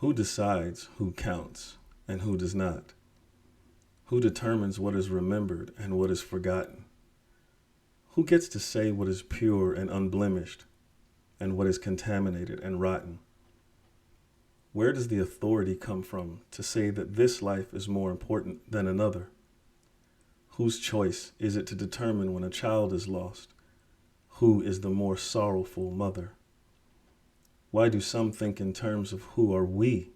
Who decides who counts and who does not? Who determines what is remembered and what is forgotten? Who gets to say what is pure and unblemished and what is contaminated and rotten? Where does the authority come from to say that this life is more important than another? Whose choice is it to determine when a child is lost? Who is the more sorrowful mother? Why do some think in terms of who are we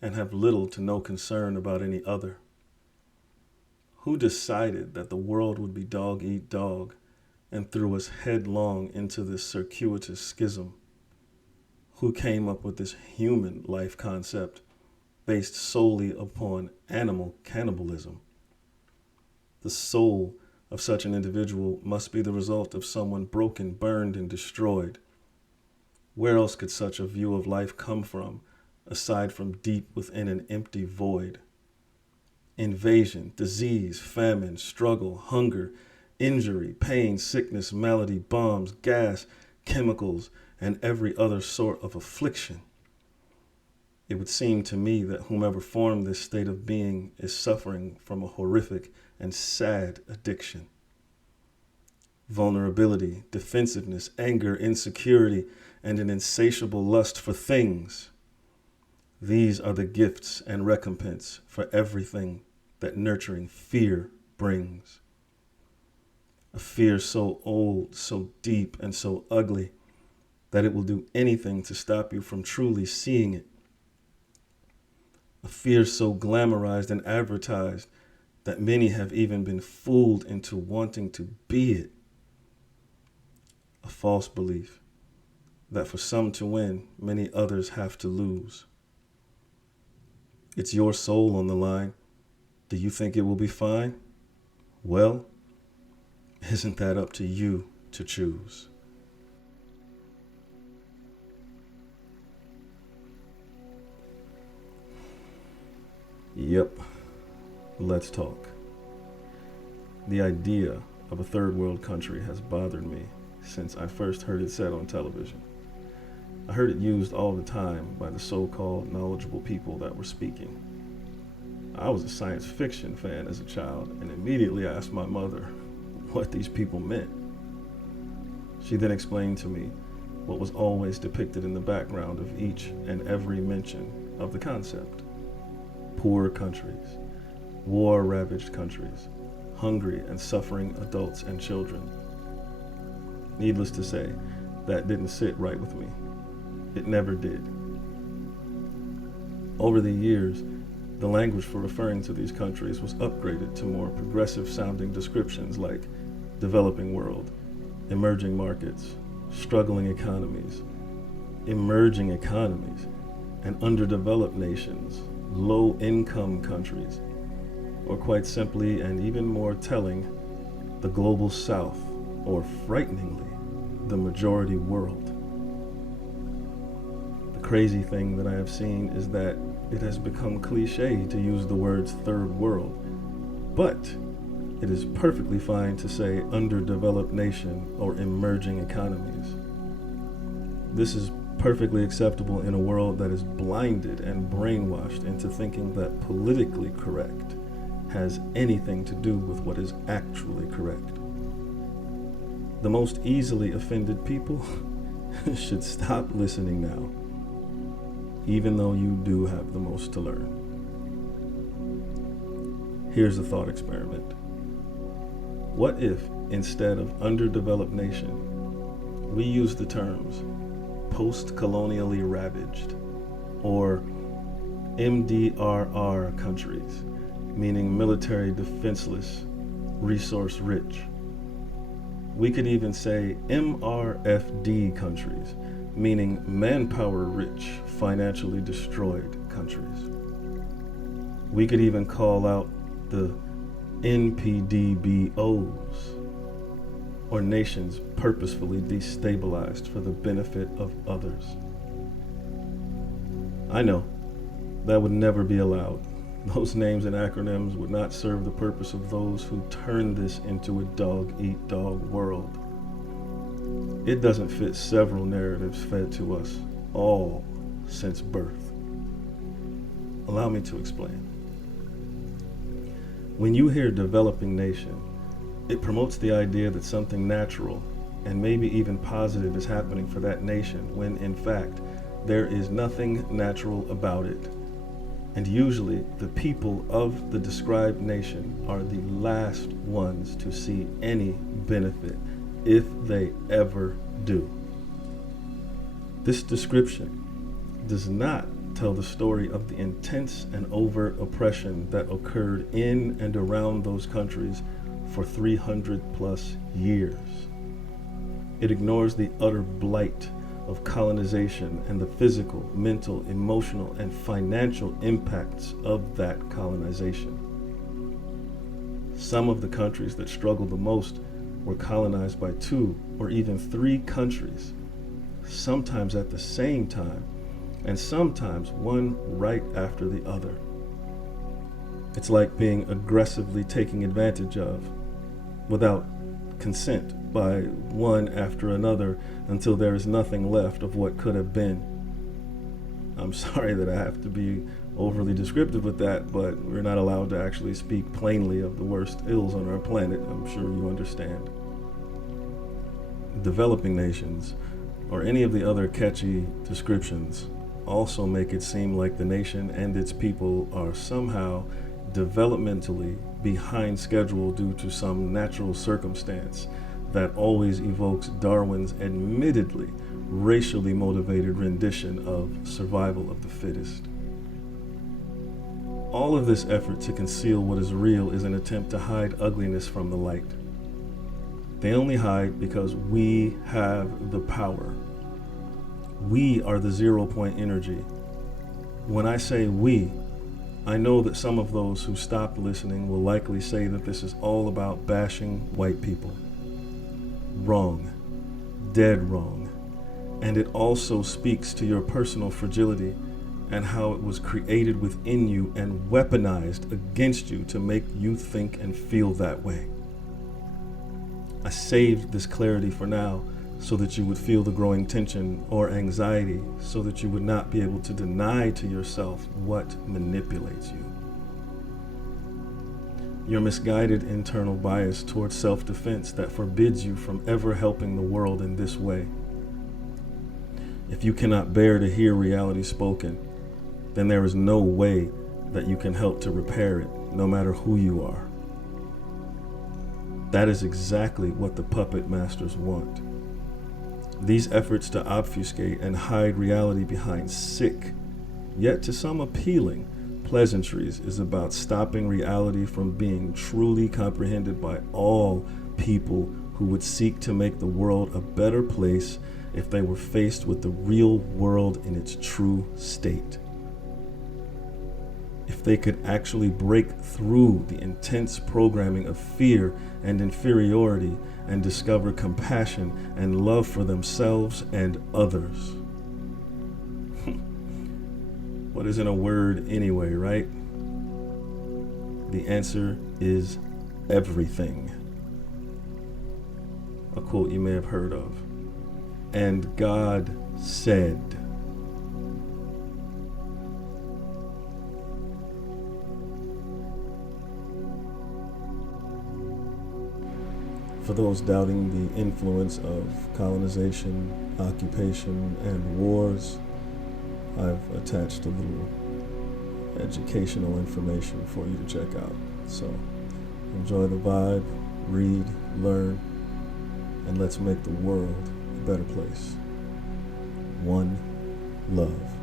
and have little to no concern about any other? Who decided that the world would be dog eat dog and threw us headlong into this circuitous schism? Who came up with this human life concept based solely upon animal cannibalism? The soul of such an individual must be the result of someone broken, burned, and destroyed. Where else could such a view of life come from, aside from deep within an empty void? Invasion, disease, famine, struggle, hunger, injury, pain, sickness, malady, bombs, gas, chemicals, and every other sort of affliction. It would seem to me that whomever formed this state of being is suffering from a horrific and sad addiction. Vulnerability, defensiveness, anger, insecurity, and an insatiable lust for things. These are the gifts and recompense for everything that nurturing fear brings. A fear so old, so deep, and so ugly that it will do anything to stop you from truly seeing it. A fear so glamorized and advertised that many have even been fooled into wanting to be it. A false belief that for some to win, many others have to lose. It's your soul on the line. Do you think it will be fine? Well, isn't that up to you to choose? Yep, let's talk. The idea of a third world country has bothered me since I first heard it said on television. I heard it used all the time by the so-called knowledgeable people that were speaking. I was a science fiction fan as a child and immediately asked my mother what these people meant. She then explained to me what was always depicted in the background of each and every mention of the concept. Poor countries, war-ravaged countries, hungry and suffering adults and children. Needless to say, that didn't sit right with me. It never did. Over the years, the language for referring to these countries was upgraded to more progressive-sounding descriptions like developing world, emerging markets, struggling economies, emerging economies, and underdeveloped nations, low-income countries, or quite simply and even more telling, the global south, or frighteningly, the majority world. The crazy thing that I have seen is that it has become cliche to use the words third world, but it is perfectly fine to say underdeveloped nation or emerging economies. This is perfectly acceptable in a world that is blinded and brainwashed into thinking that politically correct has anything to do with what is actually correct. The most easily offended people should stop listening now, even though you do have the most to learn. Here's a thought experiment. What if, instead of underdeveloped nation, we use the terms post-colonially ravaged or MDRR countries, meaning military defenseless, resource rich? We could even say MRFD countries, meaning manpower rich, financially destroyed countries. We could even call out the NPDBOs, or nations purposefully destabilized for the benefit of others. I know that would never be allowed. Those names and acronyms would not serve the purpose of those who turn this into a dog-eat-dog world. It doesn't fit several narratives fed to us all since birth. Allow me to explain. When you hear developing nation, it promotes the idea that something natural and maybe even positive is happening for that nation, when in fact there is nothing natural about it. And usually the people of the described nation are the last ones to see any benefit, if they ever do. This description does not tell the story of the intense and overt oppression that occurred in and around those countries for 300 plus years. It ignores the utter blight of colonization and the physical, mental, emotional, and financial impacts of that colonization. Some of the countries that struggled the most were colonized by 2 or even 3 countries, sometimes at the same time, and sometimes one right after the other. It's like being aggressively taken advantage of without consent by one after another until there is nothing left of what could have been. I'm sorry that I have to be overly descriptive with that, but we're not allowed to actually speak plainly of the worst ills on our planet. I'm sure you understand. Developing nations, or any of the other catchy descriptions, also make it seem like the nation and its people are somehow developmentally behind schedule due to some natural circumstance that always evokes Darwin's admittedly racially motivated rendition of survival of the fittest. All of this effort to conceal what is real is an attempt to hide ugliness from the light. They only hide because we have the power. We are the 0-point energy. When I say we, I know that some of those who stopped listening will likely say that this is all about bashing white people. Wrong. Dead wrong. And it also speaks to your personal fragility and how it was created within you and weaponized against you to make you think and feel that way. I saved this clarity for now so that you would feel the growing tension or anxiety, so that you would not be able to deny to yourself what manipulates you. Your misguided internal bias towards self-defense that forbids you from ever helping the world in this way. If you cannot bear to hear reality spoken, then there is no way that you can help to repair it, no matter who you are. That is exactly what the puppet masters want. These efforts to obfuscate and hide reality behind sick, yet to some appealing, pleasantries is about stopping reality from being truly comprehended by all people who would seek to make the world a better place if they were faced with the real world in its true state. If they could actually break through the intense programming of fear and inferiority and discover compassion and love for themselves and others. What isn't a word anyway, right? The answer is everything. A quote you may have heard of. And God said. For those doubting the influence of colonization, occupation, and wars, I've attached a little educational information for you to check out. So enjoy the vibe, read, learn, and let's make the world a better place. One love.